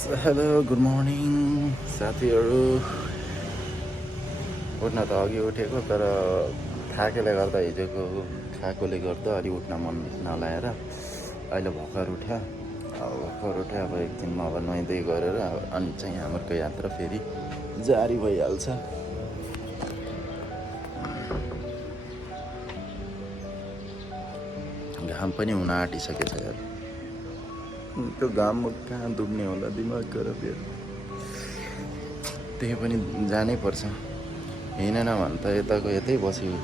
Hello good morning साथीहरू। उठ्न त अघि उठेको तर थाकेले गर्दा हिजोको खाएकोले गर्दा अलि उठ्न मन नलाएर अहिले भर्खर उठ्यो। अब एकदिनमा अब नुहाइधुवाइ गरेर अनि चाहिँ हाम्रो यात्रा फेरि जारी भइहाल्छ। घाम पनि हुन आँटिसकेछ यार। त्यो घाममा कहाँ डुब्ने होला दिमाग गरेर फेरि त्यही पनि जानै पर्छ। हिँडेन भने त यताको यतै बस्यो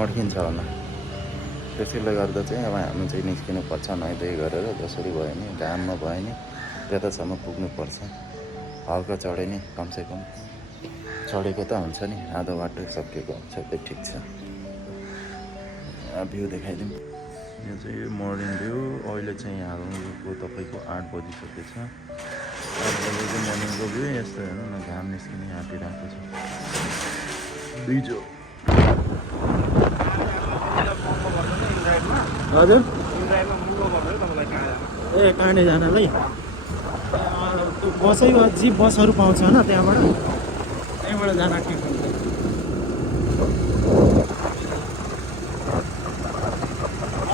अड्किन्छ होला। त्यसैले गर्दा चाहिँ अब हामी चाहिँ निस्किनु पर्छ नुहाइधुवाइ गरेर जसरी भयो नि घाममा भयो नि त्यतासम्म पुग्नुपर्छ। हल्का चढे नि कमसेकम चढेको त हुन्छ नि, आधा बाटो सकिएको हुन्छ त्यो ठिक छ। भ्यू देखाइदिउँ। यो चाहिँ मर्निङ भ्यू। अहिले चाहिँ हालको तपाईँको 8 बजिसकेछ। 8 बजेको मर्निङको भ्यू यस्तो हेर्नु न, घाम निस्किने आँटिरहेको छ। बिजो हजुर ए काँडे जानलाई बसैको जिप बसहरू पाउँछ होइन, त्यहाँबाट जान ठिक हुन्छ।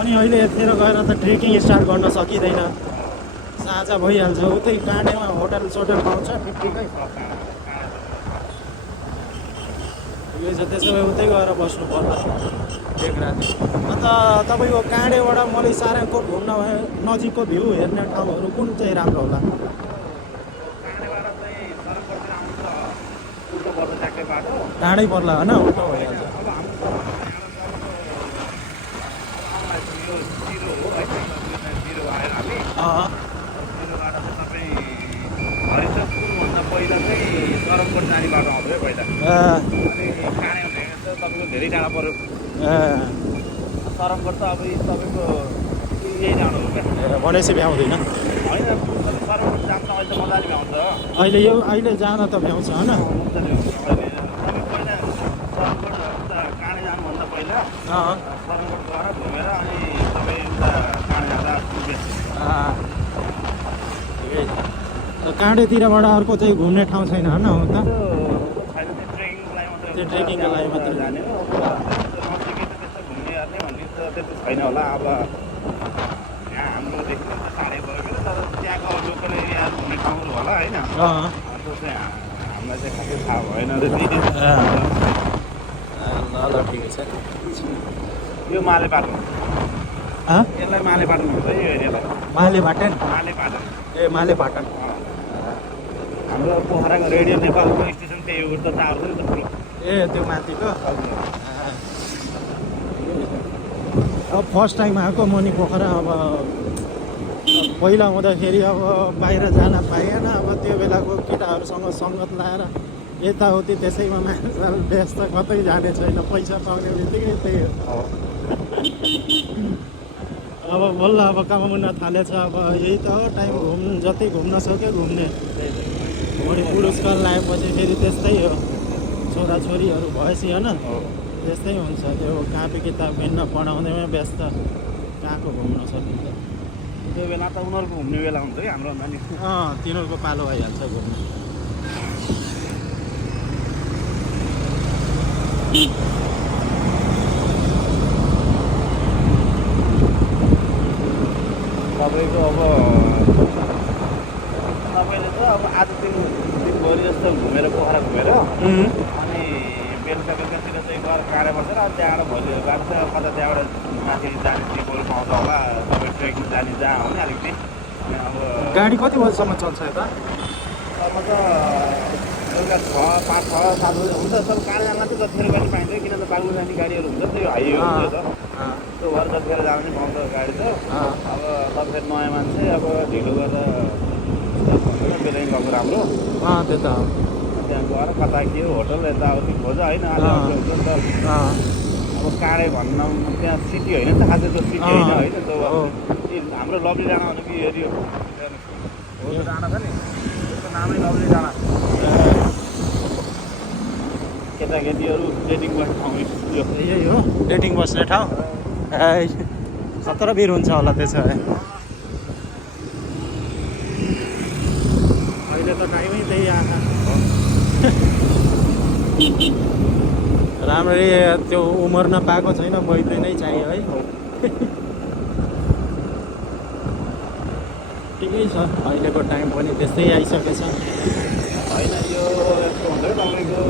अनि अहिले यतिखेर गएर त ट्रेकिङ स्टार्ट गर्न सकिँदैन, साँझ भइहाल्छ। उतै काँडेमा होटल पाउँछ ठिकै। त्यसो भए उतै गएर बस्नु पर्ला एक राति। अन्त तपाईँको काँडेबाट मलाई सारङकोट घुम्न भए नजिकको भ्यू हेर्ने ठाउँहरू कुन चाहिँ राम्रो होला? टाढै पर्ला होइन, उल्टो भइहाल्छ। धेरै टाढा पर्यो सरमकोट त अब तपाईँको यही जानु हो क्या, भनेपछि भ्याउँदैन होइन सरमकोट जानु त अहिले त मजाले भ्याउँछ। अहिले जान त भ्याउँछ होइन। मजाले भ्याउँछ। अहिले पहिला सरमकोट काँडे जानुभन्दा पहिला सरमकोट गएर घुमेर अनि तपाईँ उता काँडे जाँदा पुग्छ। काँडेतिरबाट अर्को चाहिँ घुम्ने ठाउँ छैन होइन उता? त्यो ट्रेकिङको लागि मात्रै जाने हो। नजिकै त त्यस्तो घुम्ने गर्ने भन्ने त त्यस्तो छैन होला। अब यहाँ हाम्रोदेखि त टाढै भयो कि, तर त्यहाँको लोकल एरिया घुम्ने ठाउँहरू होला होइन। त्यो चाहिँ हामीलाई चाहिँ खासै थाहा भएन। ल ठिकै छ। यो मालेपाटन, यसलाई मालेपाटन भन्छ यो एरियालाई। मालेपाटन ए मालेपाटन। हाम्रो पोखराको रेडियो नेपालको स्टेसन त्यही हो त, टावर पनि त ठुलो ए त्यो माथिको। अब फर्स्ट टाइम आएको मनी पोखरा। अब पहिला हुँदाखेरि अब बाहिर जान पाएन। अब त्यो बेलाको केटाहरूसँग सङ्गत लाएर यताउति त्यसैमा मान्छे व्यस्त, कतै जाने छैन। पैसा पाउने बित्तिकै त्यही हो। अब बल्ल अब कमाउन थालेछ। अब यही त हो टाइम, जति घुम्न सक्यो घुम्ने। अनि पुरस्कार लगाएपछि फेरि त्यस्तै हो, छोराछोरीहरू भएपछि होइन त्यस्तै हुन्छ। त्यो कापी किताब किन्न पढाउनेमै व्यस्त, कहाँको घुम्न सकिन्छ। त्यो बेला त उनीहरूको घुम्ने बेला हुन्छ कि हाम्रो मानिस। तिनीहरूको पालो आइहाल्छ घुम्नु। तपाईँको अब तपाईँले त अब आज दिनभरि जस्तो घुमेर पोखरा घुमेर अनि बेलुका बेलुकातिर चाहिँ गएर काँडे बसेर अनि त्यहाँबाट भोलि बाटो चाहिँ कता त्यहाँबाट माथि जाने ट्रिपहरू पाउँछ होला। तपाईँ ट्रेकिङ जाने जहाँ हो नि अलिकति अब गाडी कति बजीसम्म चल्छ यता? अब त बेलुका 6, 5, 6, 7 बजी हुन्छ। सब काँडे जान चाहिँ जतिखेर गाडी पाइन्छ, किन त बाग्लु जाने गाडीहरू हुन्छ, त्यो हाइवे हुन्छ त, त्यो भएर जतिखेर जानु पनि पाउँछ गाडी त। अब तपाईँहरू नयाँ मान्छे, अब ढिलो गरेर बेलायन गएको राम्रो। त्यो त हो। त्यहाँ गएर कता के हो होटल यताउति खोज होइन। अब काँडे भन्न त्यहाँ सिटी होइन नि त, खासै त्यो सिटी होइन होइन त्यो हाम्रो लभली डाँडा भनेको यो एरिया हो। त्यो डाँडा छ नि, त्यसको नामै लभली डाँडा। केटाकेटीहरू डेटिङ बस्ने ठाउँ यो यही हो, डेटिङ बस्ने ठाउँ। खतरा भिड हुन्छ होला त्यसो भए। अहिले त टाइमै त्यही आँखा राम्ररी त्यो उमर नपाएको छैन, मैत्री नै चाहियो है। ठिकै छ, अहिलेको टाइम पनि त्यस्तै आइसकेछ। होइन यो यस्तो हुन्छ तपाईँको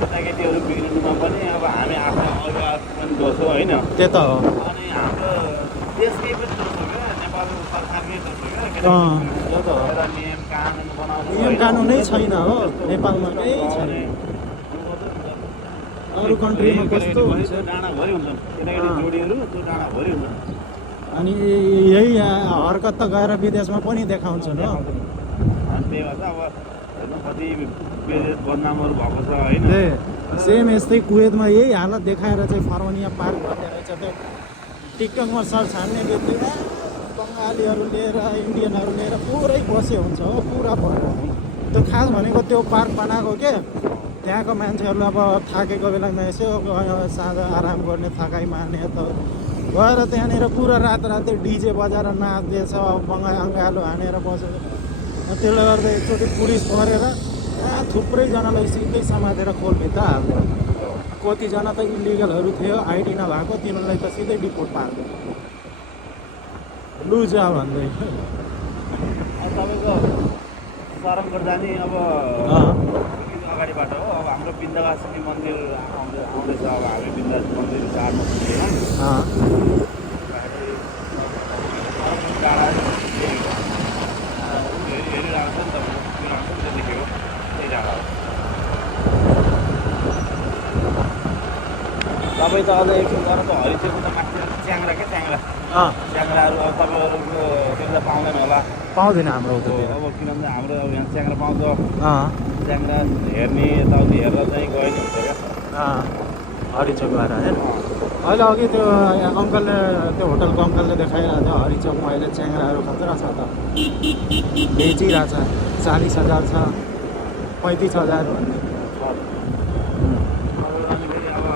केटाकेटीहरू बिग्रिनुमा पनि अब हामी आफ्नो अभिभावक पनि दोष हो होइन। त्यो त हो। अनि हाम्रो देशकै पनि दोष हो क्या, नेपाल सरकारकै दोष हो क्या। त्यो त हो। एउटा नियम कानुन बनाउनु नियम कानुनै छैन हो नेपालमा, केही छैन। अरू कन्ट्रीमा कस्तो हुन्छ, डाँडाभरि हुन्छन् केटाकेटी जोडीहरू, त्यो डाँडाभरि हुन्छन्। अनि यही हरकत त गएर विदेशमा पनि देखाउँछन् हो। अनि त्यही भएर अब हेर्नु कति विदेश बदनामहरू भएको छ होइन। सेम यस्तै कुवेतमा यही हालत देखाएर चाहिँ फर्वनिया पार्क भन्ने रहेछ, त्यो टिकटकमा सर्च छान्ने व्यक्ति बङ्गालीहरू लिएर इन्डियनहरू लिएर पुरै बसे हुन्छ हो, पुरा भएर। त्यो खास भनेको त्यो पार्क बनाएको के त्यहाँको मान्छेहरू अब थाकेको बेलामा यसो साँझ आराम गर्ने, थकाइ मार्ने त गएर त्यहाँनिर पुरा रात रातै डिजे बजाएर नाच्दैछ, अङ्गालो हानेर बसेर। त्यसले गर्दा एकचोटि पुलिस परेर थुप्रैजनालाई सिधै समातेर खोलभित्र हाल्यो। कतिजना त इलिगलहरू थियो, आइडी नभएको, तिनीहरूलाई त सिधै डिपोर्ट पार्यो लुजा भन्दै। अब तपाईँको सरमगढ जाने अब अगाडिबाट हो। अब हाम्रो बिन्दवासिनी मन्दिर आउँदैछ। अब हामी बिन्दवासिनी मन्दिर चाडमा पुग्दैनौँ। डाँडा हेरिरहेको छ नि त, देखेको त्यही डाँडा हो। तपाईँ त अझ एकछिन गएर त हरिचोकको त माथि च्याङ्रा क्या च्याङ्राहरू अब तपाईँहरूको त्यो त पाउँदैन होला। पाउँदैन हाम्रो उतातिर अब किनभने हाम्रो अब यहाँ च्याङ्रा पाउँछ। च्याङ्रा हेर्ने यताउति हेरेर चाहिँ गयो नि हुन्छ क्या हरिचोक भएर होइन। अहिले अघि त्यो अङ्कलले, त्यो होटलको अङ्कलले देखाइरहेको थियो हरिचोकमा अहिले च्याङ्राहरू खतरा छ त, बेचिरहेछ। 40,000 छ, 35,000 भन्ने। अनि फेरि अब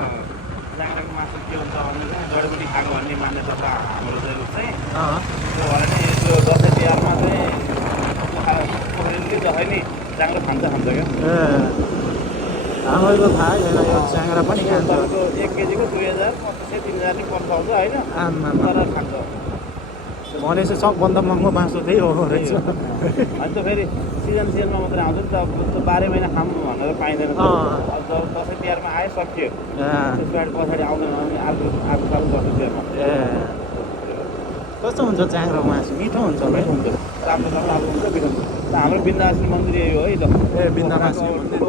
च्याङ्राको मासु के हुन्छ भने चाहिँ जडीबुटी खाएको भन्ने मान्यता छ हाम्रो चाहिँ। त्यो भएर नि त्यो दसैँ तिहारमा चाहिँ पोखरेलले दसैँ नि च्याङ्रा खान्छ क्या। हाम्रो त थाहै छैन यो च्याङ्रा पनि खान्छ। 1 केजीको 2,000 2500 3,000 नि पर्छ होइन, तर खान्छ। भनेपछि सबभन्दा महँगो मासु त्यही हो रहेछ। अनि त फेरि सिजनमा मात्रै आउँछ नि त, 12 महिना खाऊँ भनेर पाइँदैन। अब जब दसैँ तिहारमा आयो सकियो, त्यसबाट पछाडि आउँदैन भने अर्को साल दसैँ तिहारमा। कस्तो हुन्छ च्याङ्रा मासु? मिठो हुन्छ है। हुन्छ राम्रो राम्रो हुन्छ मिठो हुन्छ। हाम्रो बिन्दवासिनी मन्दिर यही हो है त। बिन्दवासिनी मन्दिर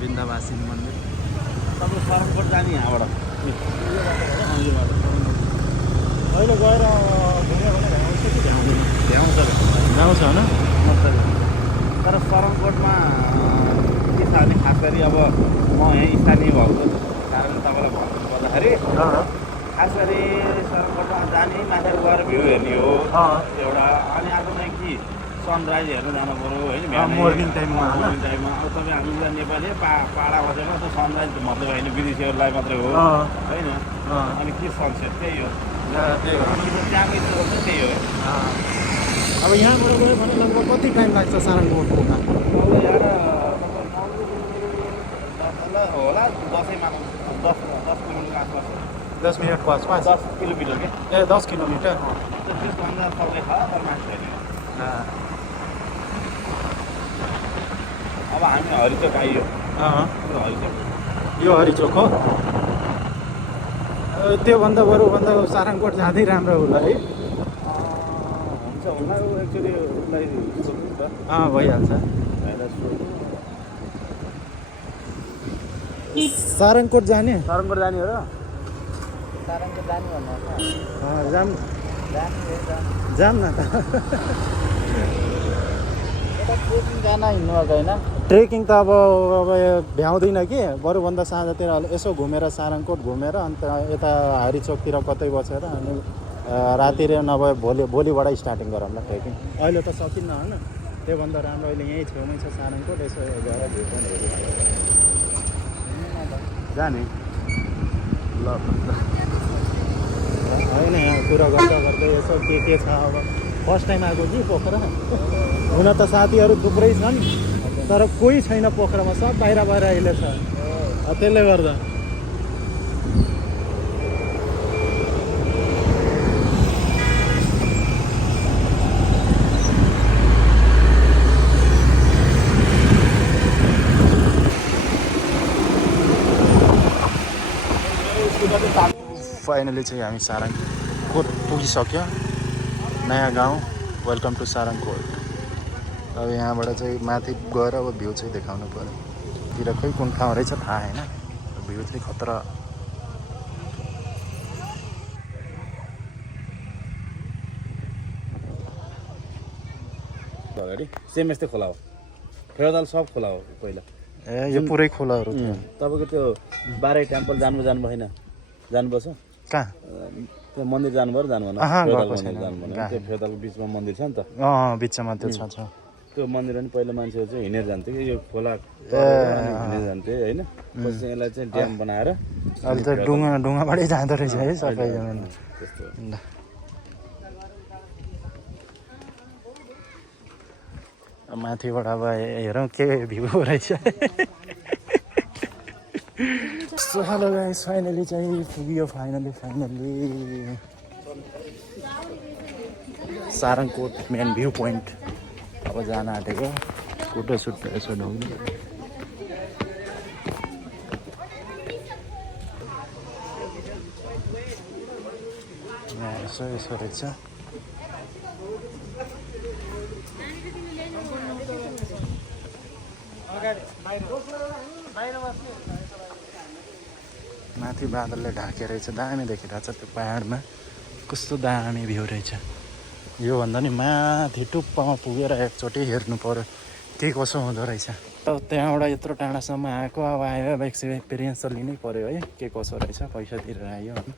बिन्दवासिनी मन्दिर। तपाईँ सरमगढ जाने यहाँबाट अहिले गएर घुम्यो भने भ्याउँछ कि भ्याउँदैन? भ्याउँछ होइन मजाले। तर सरमगढमा के छ भने खास गरी अब म यहीँ स्थानीय भएको कारण तपाईँलाई भन्नु पर्दाखेरि खास गरी सरमगढमा जाने माथि गएर भ्यू हेर्ने हो एउटा। अनि अर्को चाहिँ कि सनराइज हेर्न जानु पऱ्यो होइन, मर्निङ टाइममा। अब तपाईँ हामीलाई नेपाली पाडा बसेको त सनराइज मतलब होइन, विदेशीहरूलाई मात्रै हो होइन। अनि के सनसेट त्यही हो, त्यहाँको इच्छा त्यही हो। अब यहाँबाट गयो भने लगभग कति टाइम लाग्छ सारङकोट पुग्न? अब यहाँ होला दसैँमा 10 किलोमिटर आसपास। 10 मिनटको आसपास। 10 किलोमिटर क्या। 10 किलोमिटर। त्यसभन्दा सबै छ तर मान्छे होइन। अब हामी हरिचोक आइयो। हरिचोक यो हरिचोक हो। त्योभन्दा बरुभन्दा सारङकोट जाँदै राम्रो होला है। हुन्छ होला एक्चुअली उसलाई सोध्नु त। भइहाल्छ। सारङकोट जाने? सरमगढ जाने हो र? सारङकोट जाने भन्नु जाम न त। यता ट्रेकिङ जान हिँड्नुभएको होइन? ट्रेकिङ त अब भ्याउँदिनँ कि, बरुभन्दा साँझतिर यसो घुमेर सारङकोट घुमेर अन्त यता हरिचोकतिर कतै बसेर अनि रातिर नभए भोलिबाट स्टार्टिङ गरौँ ल ट्रेकिङ। अहिले त सकिन्न होइन, त्योभन्दा राम्रो अहिले यहीँ छेउमै छ सारङकोट, यसो गएर भ्यू पनि हेरिहाल्छ। जाने ल होइन यहाँ कुरा गर्दा गर्दै यसो के छ अब फर्स्ट टाइम आएको कि पोखरा हुन त साथीहरू थुप्रै छन् तर कोही छैन पोखरामा सब बाहिर अहिले छ त्यसले गर्दा फाइनली चाहिँ हामी सारङकोट पुगिसक्यो नयाँ गाउँ वेलकम टु सारङकोट अब यहाँबाट चाहिँ माथि गएर अब भ्यू चाहिँ देखाउनु पऱ्यो तिर खोइ कुन ठाउँ रहेछ थाहा होइन भ्यू चाहिँ खतरा अगाडि सेम यस्तै खोला हो फेरदाल सब खोला हो पहिला ए यो पुरै खोलाहरू थियो तपाईँको त्यो बाह्रै टेम्पल जानु भएन जानुपर्छ कहाँ त्यो मन्दिर जानुभयो र जानु भएन अहँ, फेरदाल गएको मन्दिर छैन। जानु भएन त्यो फेरदालको बिचमा मन्दिर छ नि त बिचमा त्यो छ त्यो मन्दिर पनि पहिला मान्छेहरू चाहिँ हिँडेर जान्थ्यो कि यो खोला हिँडेर जान्थे होइन पछि चाहिँ यसलाई चाहिँ ड्याम बनाएर अहिले त डुङ्गाबाटै जाँदो रहेछ है सबैजना त्यस्तो माथिबाट अब हेरौँ के भ्यू रहेछ सो हेलो गाइस फाइनली चाहिँ पुग्यो finally Sarangkot main view point अब जान आँटेको फोटो सुट यसो ढुङ्नु यसो रहेछ माथि बादलले ढाकेर रहेछ दामी देखिरहेको छ त्यो पहाडमा कस्तो दामी भ्यू रहेछ योभन्दा नि माथि टुप्पामा पुगेर एकचोटि हेर्नु पऱ्यो के कसो हुँदो रहेछ त्यहाँबाट यत्रो टाढासम्म आएको अब आयो अब एक्सपिरियन्स त लिनै पऱ्यो है के कसो रहेछ पैसा तिरेर आयो होइन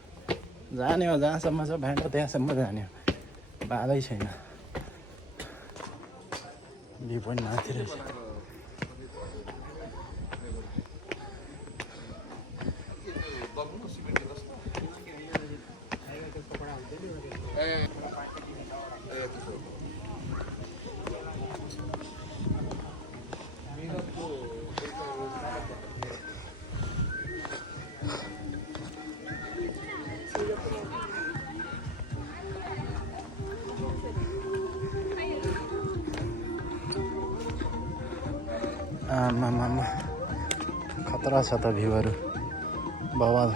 जाने हो जहाँसम्म छ भ्याएर त्यहाँसम्म जाने हो बाधै छैन भ्यू पोइन्ट माथि रहेछ आमामामा खतरा छ त भ्यूहरू बवाल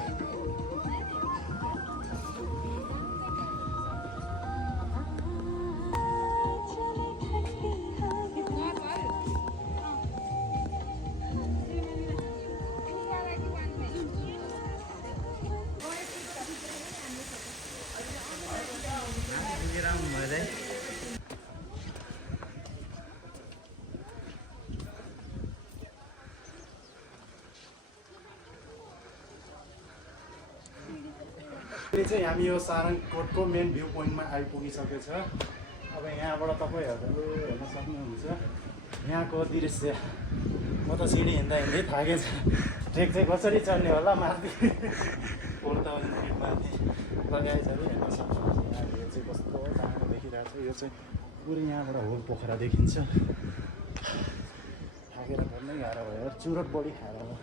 अहिले चाहिँ हामी यो सारङकोटको मेन भ्यू पोइन्टमा आइपुगिसकेको छ अब यहाँबाट तपाईँहरू हेर्न सक्नुहुन्छ यहाँको दृश्य म त सिँढी हिँड्दा थाकेको छ ट्रेक चाहिँ कसरी चढ्ने होला माथि 4000 फिट माथि लगाइसहरू हेर्न सक्नुहुन्छ यहाँ भ्यू चाहिँ कस्तो टाढो देखिरहेको छ यो चाहिँ पुरै यहाँबाट होल पोखरा देखिन्छ थाकेर पर्नै गाह्रो भयो चुरोट बढी खाएर हो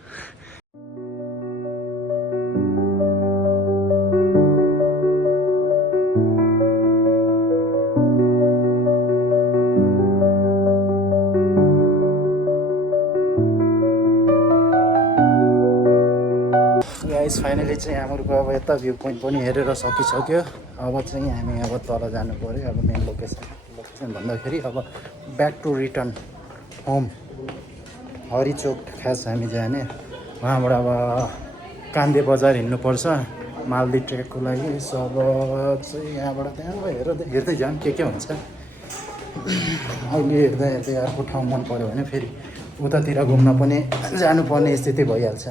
फाइनली चाहिँ हाम्रो अब यता भ्यू पोइन्ट पनि हेरेर सकिसक्यो अब चाहिँ हामी अब तल जानु पऱ्यो अब मेन लोकेसन भन्दाखेरि अब ब्याक टु रिटर्न होम हरिचोक खास हामी जाने वहाँबाट अब कान्दे बजार हिँड्नुपर्छ मालदी ट्रेकको लागि सब चाहिँ यहाँबाट त्यहाँ हेर्दै जाऊँ के हुन्छ अहिले हेर्दै अर्को ठाउँ मन पऱ्यो भने फेरि उतातिर घुम्न पनि जानुपर्ने स्थिति भइहाल्छ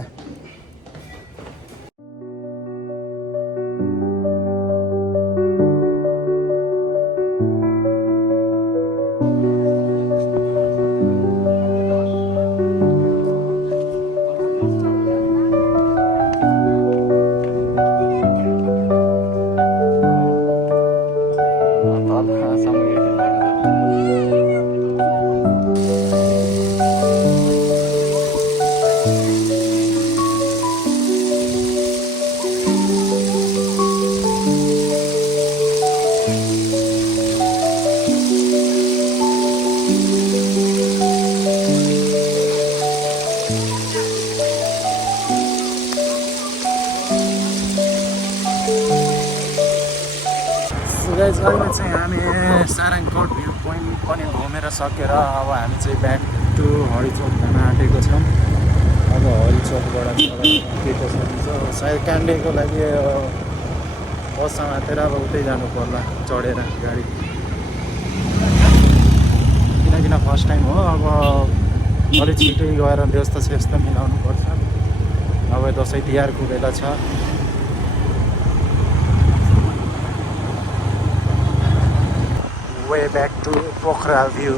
गाइज अहिले चाहिँ हामी सारङकोट भ्यू पोइन्ट पनि घुमेर सकेर अब हामी चाहिँ ब्याक टु हरिचोक जान आँटेको छौँ। अब हरिचोकबाट के कसो हुन्छ सायद क्यान्डेको लागि बस समातेर अब उतै जानु पर्ला चढेर गाडी, किनकि फर्स्ट टाइम हो। अब अलिक छिटै गएर व्यस्त स्यस्त मिलाउनु पर्छ। अब दसैँ तिहारको बेला छ। Way back to Pokhara view.